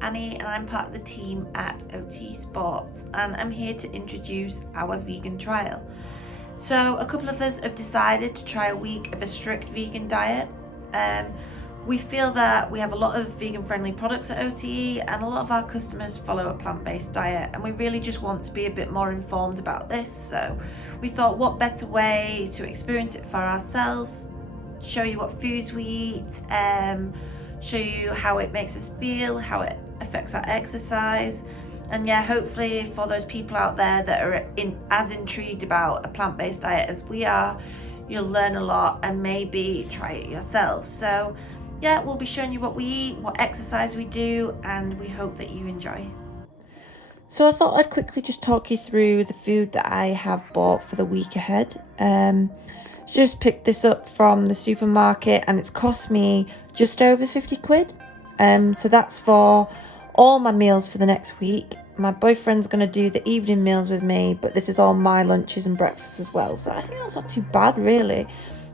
Annie and I'm part of the team at OTE Sports, and I'm here to introduce our vegan trial. So a couple of us have decided to try a week of a strict vegan diet. We feel that we have a lot of vegan friendly products at OTE and a lot of our customers follow a plant-based diet, and we really just want to be a bit more informed about this. So we thought, what better way to experience it for ourselves, show you what foods we eat, show you how it makes us feel, how it affects our exercise, and yeah, hopefully for those people out there that are as intrigued about a plant-based diet as we are, you'll learn a lot and maybe try it yourself. So yeah, we'll be showing you what we eat, what exercise we do, and we hope that you enjoy. So I thought I'd quickly just talk you through the food that I have bought for the week ahead. Just picked this up from the supermarket and it's cost me just over 50 quid. So that's for all my meals for the next week. My boyfriend's going to do the evening meals with me, but this is all my lunches and breakfasts as well. So I think that's not too bad, really.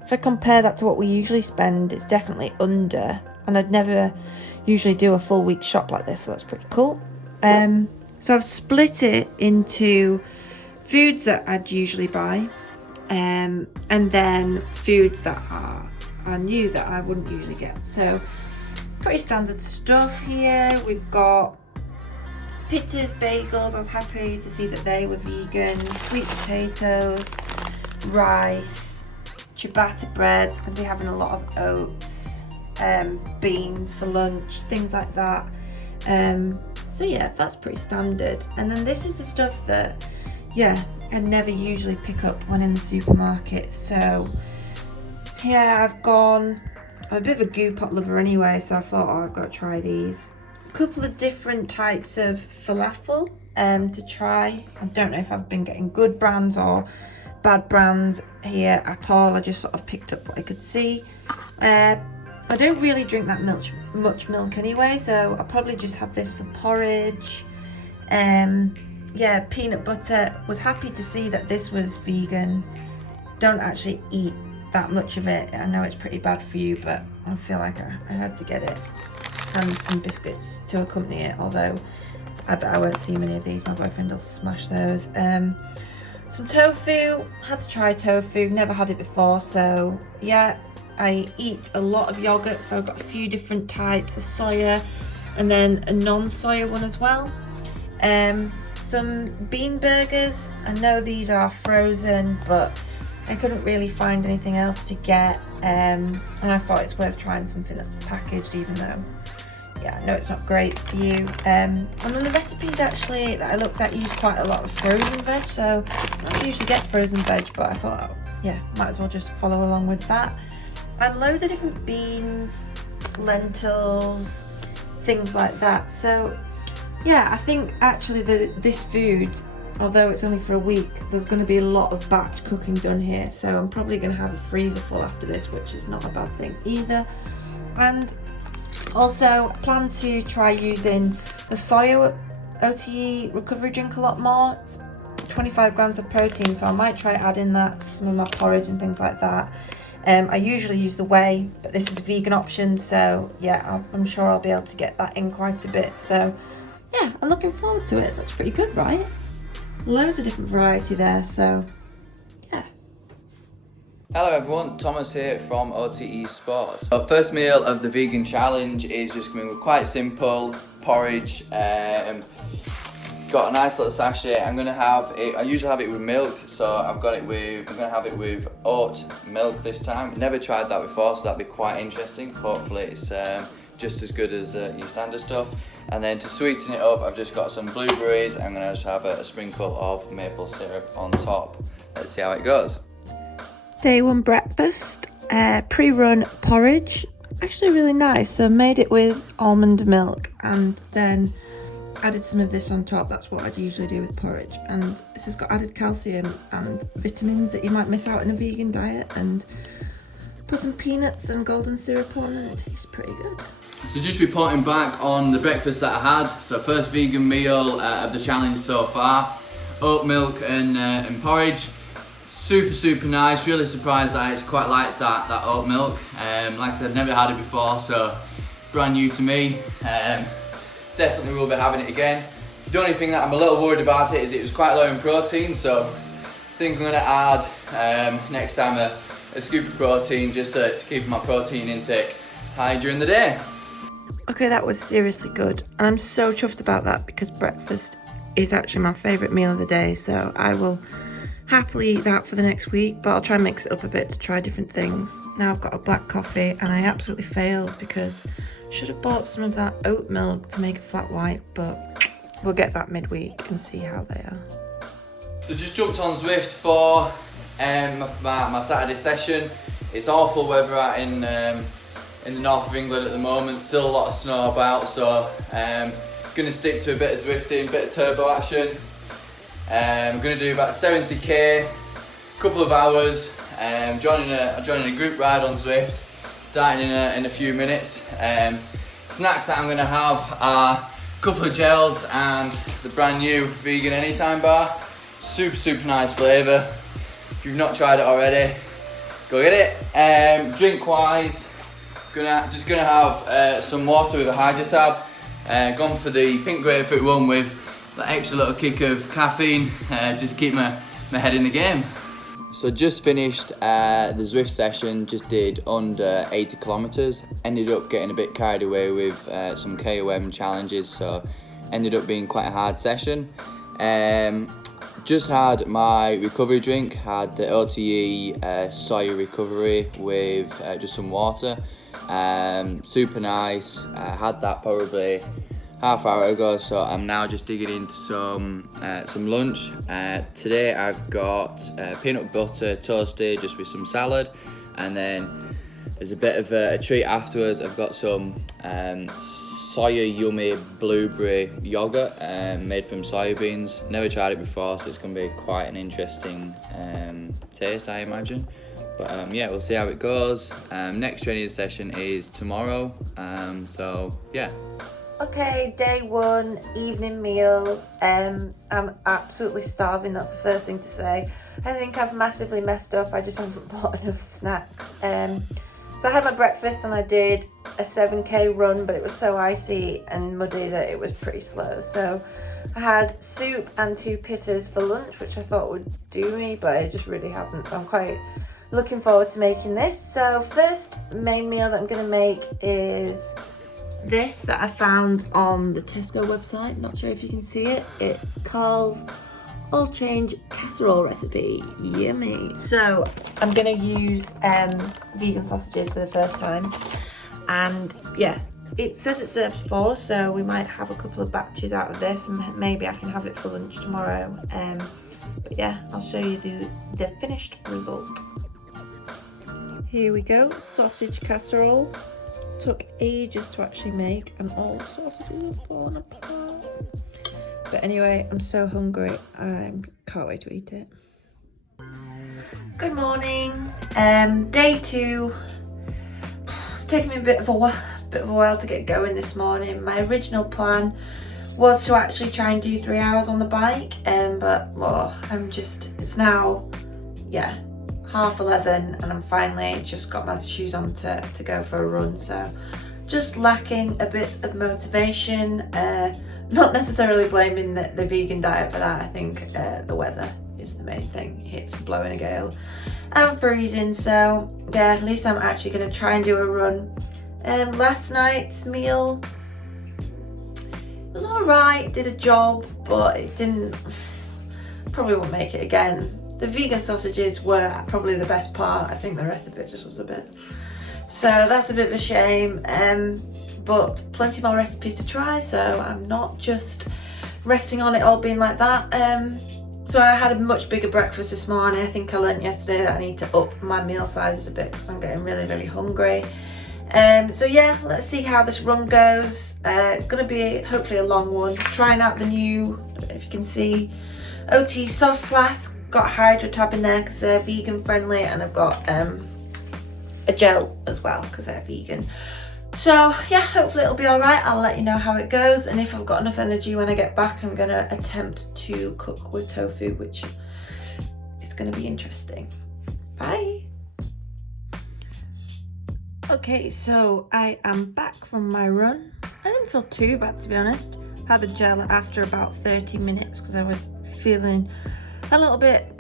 If I compare that to what we usually spend, it's definitely under. And I'd never usually do a full week shop like this, so that's pretty cool. So I've split it into foods that I'd usually buy, and then foods that are new that I wouldn't usually get. So pretty standard stuff here. We've got pittas, bagels. I was happy to see that they were vegan. Sweet potatoes, rice, ciabatta breads, because we're having a lot of oats, beans for lunch, things like that. So yeah, that's pretty standard. And then this is the stuff that, yeah, I'd never usually pick up when in the supermarket. So yeah, I'm a bit of a goo pot lover anyway, so I thought, oh, I've got to try these. A couple of different types of falafel to try. I don't know if I've been getting good brands or bad brands here at all. I just sort of picked up what I could see. I don't really drink that much milk anyway, so I'll probably just have this for porridge. Yeah, peanut butter. Was happy to see that this was vegan. Don't actually eat that much of it. I know it's pretty bad for you, but I feel like I had to get it. And some biscuits to accompany it, although I bet I won't see many of these. My boyfriend will smash those. Some tofu. Had to try tofu. Never had it before, so yeah. I eat a lot of yogurt, so I've got a few different types of soya and then a non-soya one as well. Some bean burgers. I know these are frozen, but I couldn't really find anything else to get, and I thought it's worth trying something that's packaged, even though, yeah, I know it's not great for you. And then the recipes actually that I looked at use quite a lot of frozen veg, so I don't usually get frozen veg, but I thought, oh, yeah, might as well just follow along with that. And loads of different beans, lentils, things like that. So yeah, I think actually this food, although it's only for a week, there's going to be a lot of batch cooking done here, so I'm probably going to have a freezer full after this, which is not a bad thing either. And also plan to try using the soya OTE recovery drink a lot more. It's 25 grams of protein, so I might try adding that to some of my porridge and things like that. I usually use the whey, but this is a vegan option, so yeah, I'm sure I'll be able to get that in quite a bit. So yeah, I'm looking forward to it. That's pretty good, right? Loads of different variety there, so yeah. Hello everyone, Thomas here from OTE Sports. So first meal of the vegan challenge is just going to be quite simple, porridge. Got a nice little sachet. I'm gonna have it. I usually have it with milk, so I'm gonna have it with oat milk this time. Never tried that before, so that'll be quite interesting. Hopefully it's just as good as your standard stuff. And then to sweeten it up, I've just got some blueberries. I'm gonna just have a sprinkle of maple syrup on top. Let's see how it goes. Day one breakfast, pre-run porridge. Actually really nice. So made it with almond milk and then added some of this on top. That's what I'd usually do with porridge, and this has got added calcium and vitamins that you might miss out in a vegan diet, and put some peanuts and golden syrup on and it tastes pretty good. So just reporting back on the breakfast that I had. So first vegan meal of the challenge so far, oat milk and porridge. Super nice. Really surprised that it's quite like that oat milk. Like I said, never had it before, so brand new to me. definitely will be having it again. The only thing that I'm a little worried about it is it was quite low in protein, so I think I'm going to add next time a scoop of protein just to keep my protein intake high during the day. Okay, that was seriously good. And I'm so chuffed about that because breakfast is actually my favourite meal of the day, so I will happily eat that for the next week, but I'll try and mix it up a bit to try different things. Now I've got a black coffee and I absolutely failed because I should have bought some of that oat milk to make a flat white, but we'll get that midweek and see how they are. So just jumped on Zwift for my Saturday session. It's awful weather out in the north of England at the moment, still a lot of snow about, so going to stick to a bit of Zwifting, bit of turbo action. I'm going to do about 70k, couple of hours, joining a group ride on Zwift, starting in a few minutes. Snacks that I'm going to have are a couple of gels and the brand new vegan anytime bar. Super nice flavour. If you've not tried it already, go get it. Drink wise, just gonna have some water with a Hydrotab. Gone for the pink grapefruit one with that extra little kick of caffeine, just keep my head in the game. So just finished the Zwift session, just did under 80 kilometres. Ended up getting a bit carried away with some KOM challenges, so ended up being quite a hard session. Just had my recovery drink, had the OTE soy recovery with just some water. Super nice. I had that probably half hour ago, so I'm now just digging into some lunch. Today I've got peanut butter toasted just with some salad, and then there's a bit of a treat afterwards. I've got some soya yummy blueberry yogurt made from soybeans. Never tried it before, so it's going to be quite an interesting taste, I imagine. But yeah, we'll see how it goes. Next training session is tomorrow, so yeah. Okay, day one, evening meal. I'm absolutely starving, that's the first thing to say. I think I've massively messed up, I just haven't bought enough snacks. So I had my breakfast and I did a 7k run, but it was so icy and muddy that it was pretty slow. So I had soup and 2 pittas for lunch, which I thought would do me, but it just really hasn't. So I'm quite looking forward to making this. So first main meal that I'm going to make is this that I found on the Tesco website. Not sure if you can see it. It's Carl's all change casserole recipe. Yummy. So I'm gonna use vegan sausages for the first time, and yeah, it says it serves 4, so we might have a couple of batches out of this, and maybe I can have it for lunch tomorrow. But yeah, I'll show you the finished result. Here we go, sausage casserole. Took ages to actually make, and all the sausages have fallen apart. But anyway, I'm so hungry, I can't wait to eat it. Good morning, day 2. It's taken me a bit of a while to get going this morning. My original plan was to actually try and do 3 hours on the bike, but well, it's now, yeah, 11:30, and I'm finally just got my shoes on to go for a run. So just lacking a bit of motivation. Not necessarily blaming the vegan diet for that. I think the weather is the main thing. It's blowing a gale and freezing, so yeah, at least I'm actually going to try and do a run. Last night's meal was alright, did a job, but it didn't, probably won't make it again. The vegan sausages were probably the best part. I think the rest of it just was a bit, so that's a bit of a shame. But plenty more recipes to try, so I'm not just resting on it all being like that. So I had a much bigger breakfast this morning. I think I learnt yesterday that I need to up my meal sizes a bit because I'm getting really hungry. So yeah, let's see how this run goes. It's going to be hopefully a long one. Trying out the new, I don't know if you can see, OTE soft flask. Got Hydrotab in there because they're vegan friendly, and I've got a gel as well because they're vegan. So yeah, hopefully it'll be alright. I'll let you know how it goes, and if I've got enough energy when I get back, I'm gonna attempt to cook with tofu, which is gonna be interesting. Bye. Okay, so I am back from my run. I didn't feel too bad, to be honest. Had the gel after about 30 minutes because I was feeling a little bit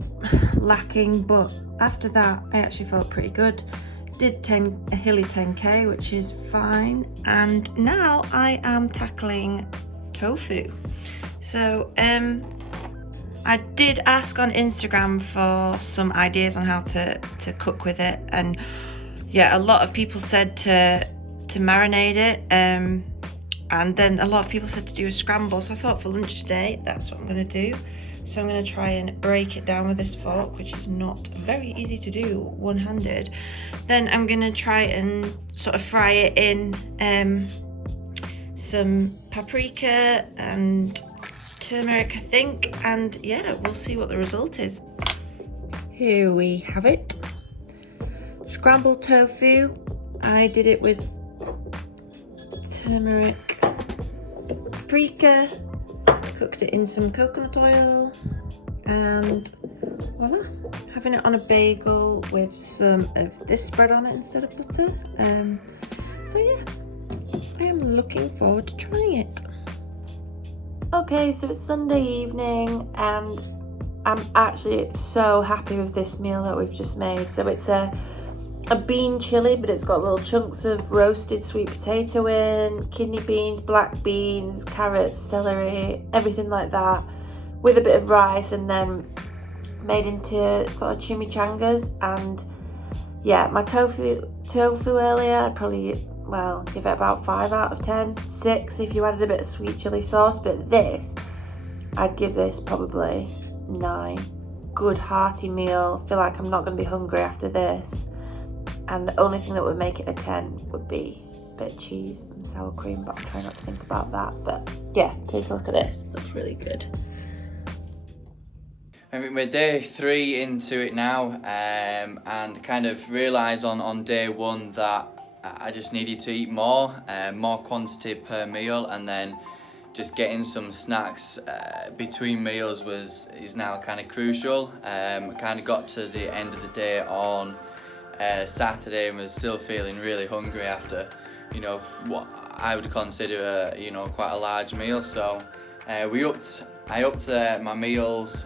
lacking, but after that I actually felt pretty good. Did a hilly 10k, which is fine, and now I am tackling tofu. So I did ask on Instagram for some ideas on how to cook with it, and yeah, a lot of people said to marinate it, and then a lot of people said to do a scramble. So I thought for lunch today, that's what I'm going to do. So I'm going to try and break it down with this fork, which is not very easy to do one-handed. Then I'm going to try and sort of fry it in some paprika and turmeric, I think, and yeah, we'll see what the result is. Here we have it. Scrambled tofu. I did it with turmeric, paprika, cooked it in some coconut oil, and voila, having it on a bagel with some of this spread on it instead of butter. So yeah, I am looking forward to trying it. Okay, so it's Sunday evening and I'm actually so happy with this meal that we've just made. So it's a bean chili, but it's got little chunks of roasted sweet potato in, kidney beans, black beans, carrots, celery, everything like that, with a bit of rice, and then made into sort of chimichangas. And yeah, my tofu earlier, I'd probably, well, give it about 5 out of 10, 6 if you added a bit of sweet chili sauce. But this, I'd give this probably 9. Good hearty meal. Feel like I'm not going to be hungry after this. And the only thing that would make it a 10 would be a bit of cheese and sour cream, but I'm trying not to think about that. But yeah, take a look at this. Looks really good. I mean, we're day 3 into it now, and kind of realised on day 1 that I just needed to eat more quantity per meal, and then just getting some snacks between meals is now kind of crucial. I kind of got to the end of the day on Saturday and was still feeling really hungry after, you know, what I would consider quite a large meal. So I upped my meals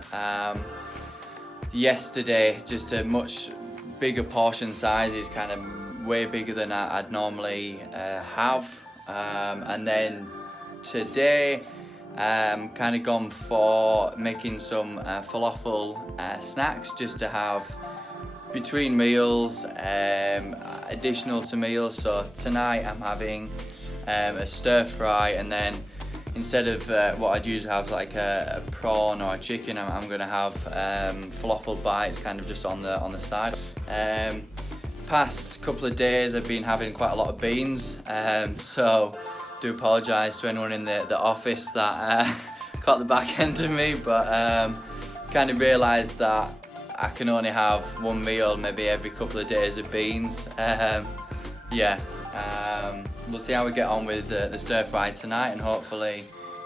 yesterday, just to much bigger portion sizes, kind of way bigger than I'd normally have, and then today kind of gone for making some falafel snacks just to have between meals, additional to meals. So tonight I'm having a stir fry, and then instead of what I'd usually have, like a prawn or a chicken, I'm going to have falafel bites, kind of just on the side. Past couple of days I've been having quite a lot of beans, so do apologise to anyone in the office that caught the back end of me, but kind of realised that I can only have one meal maybe every couple of days of beans. We'll see how we get on with the stir fry tonight, and hopefully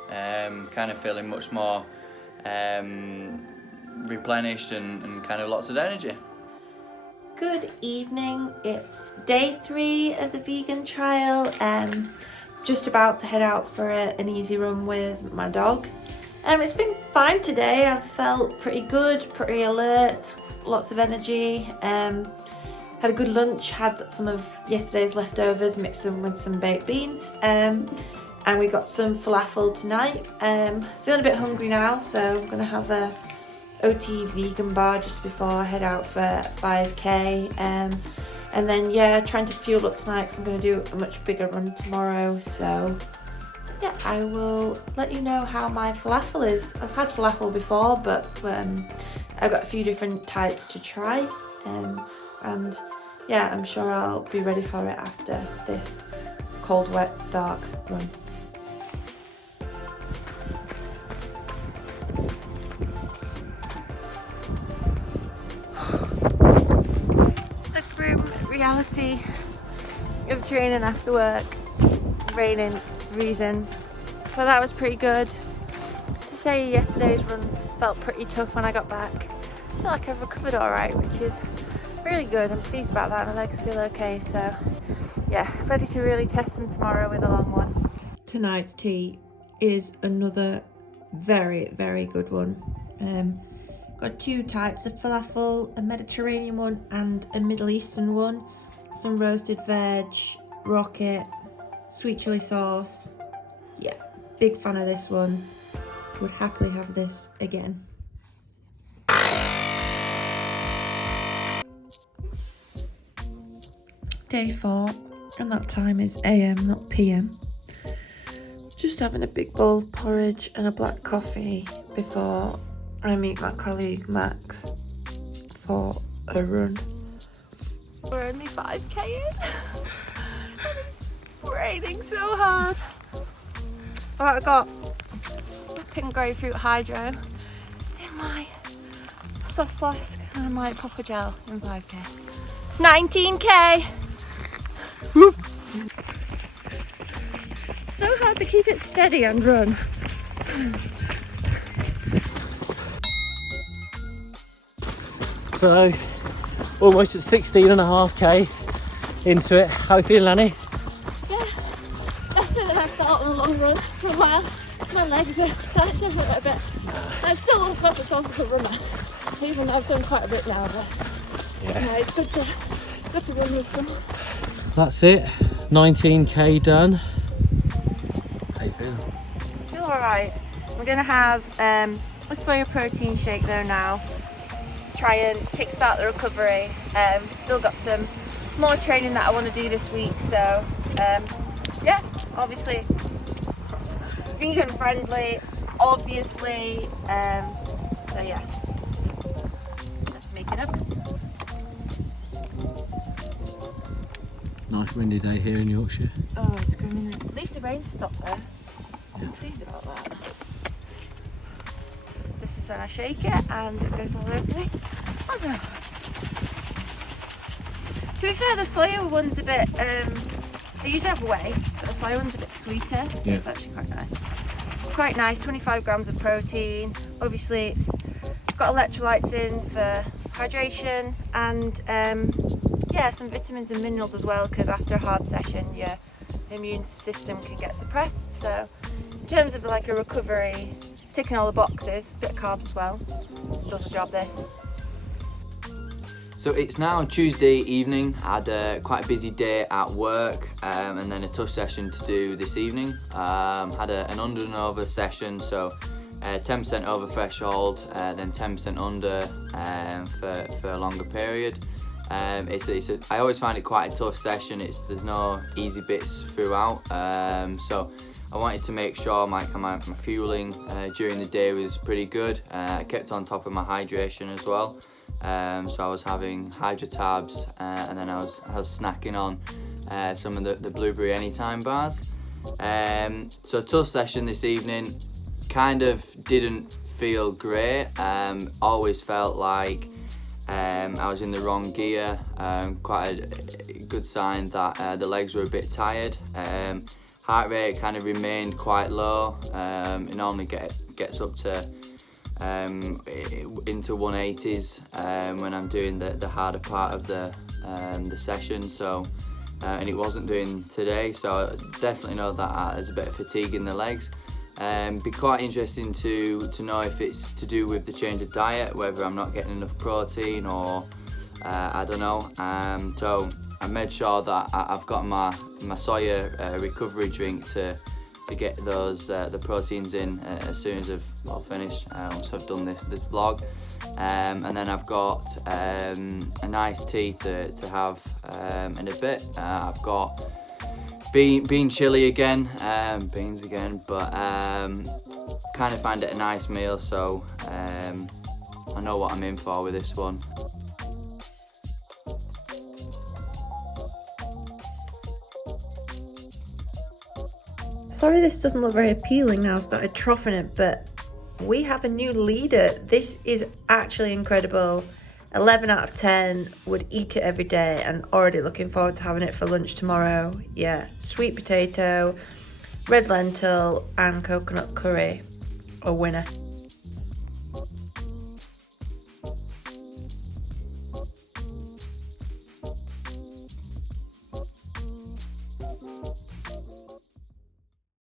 kind of feeling much more replenished and kind of lots of energy. Good evening, it's day 3 of the vegan trial. Just about to head out for an easy run with my dog. It's been fine today. I've felt pretty good, pretty alert, lots of energy. Had a good lunch, had some of yesterday's leftovers, mixed them with some baked beans, and we got some falafel tonight. Feeling a bit hungry now, so I'm going to have a OTE vegan bar just before I head out for 5k. And then yeah, trying to fuel up tonight because I'm going to do a much bigger run tomorrow. So yeah, I will let you know how my falafel is. I've had falafel before, but I've got a few different types to try, and yeah, I'm sure I'll be ready for it after this cold, wet, dark run. The grim reality of training after work, raining, freezing, but that was pretty good. To say yesterday's run felt pretty tough when I got back. I feel like I've recovered alright, which is really good. I'm pleased about that. My legs feel okay, so yeah, ready to really test them tomorrow with a long one. Tonight's tea is another very, very good one. Got two types of falafel, a Mediterranean one and a Middle Eastern one. Some roasted veg, rocket, sweet chili sauce. Yeah, big fan of this one. Would happily have this again. Day 4, and that time is AM, not PM. Just having a big bowl of porridge and a black coffee before I meet my colleague Max for a run. We're only 5k in. And it's raining so hard. Oh, I got a pink grapefruit hydro in my soft flask and my puffer gel in 5k. 19k! Whoop. So hard to keep it steady and run. So, almost at 16.5k into it. How are you feeling, Annie? Yeah, better than I thought on a long run for a while. My legs are starting to hurt a bit. I still won't class myself as a runner, even though I've done quite a bit now, but yeah, it's good to run with some. That's it, 19k done. How you feeling? I feel alright. We're going to have a soya protein shake though now. Try and kickstart the recovery. Still got some more training that I want to do this week, so yeah, obviously vegan friendly, obviously, so yeah, let's make it up. Nice windy day here in Yorkshire. Oh, it's going. At least the rain stopped there. Yeah. I'm pleased about that. This is when I shake it and it goes all over me. Oh no. To be fair, the soya one's a bit, I usually have whey, but the soya one's a bit sweeter, so yeah, it's actually quite nice. Quite nice, 25 grams of protein. Obviously it's got electrolytes in for hydration and yeah, some vitamins and minerals as well, because after a hard session your immune system can get suppressed. So in terms of like a recovery, ticking all the boxes, bit of carbs as well, does the job there. So it's now Tuesday evening. I had quite a busy day at work and then a tough session to do this evening. Had an under and over session, so 10% over threshold, then 10% under for a longer period. I always find it quite a tough session. There's no easy bits throughout, so I wanted to make sure my fueling during the day was pretty good. I kept on top of my hydration as well. So I was having Hydro Tabs and then I was snacking on some of the Blueberry Anytime bars. So tough session this evening, kind of didn't feel great. Always felt like I was in the wrong gear. Quite a good sign that the legs were a bit tired. Heart rate kind of remained quite low. It normally gets up to into 180s when I'm doing the harder part of the session, so and it wasn't doing today, so I definitely know that there's a bit of fatigue in the legs. Be quite interesting to know if it's to do with the change of diet, whether I'm not getting enough protein or I don't know. So I made sure that I've got my soya recovery drink to get those the proteins in as soon as I've finished, once I've done this vlog, and then I've got a nice tea to have in a bit. I've got bean chili again, beans again, but kind of find it a nice meal, so I know what I'm in for with this one. Sorry this doesn't look very appealing now, I started troughing it, but we have a new leader. This is actually incredible. 11 out of 10, would eat it every day and already looking forward to having it for lunch tomorrow. Yeah, sweet potato, red lentil and coconut curry, a winner.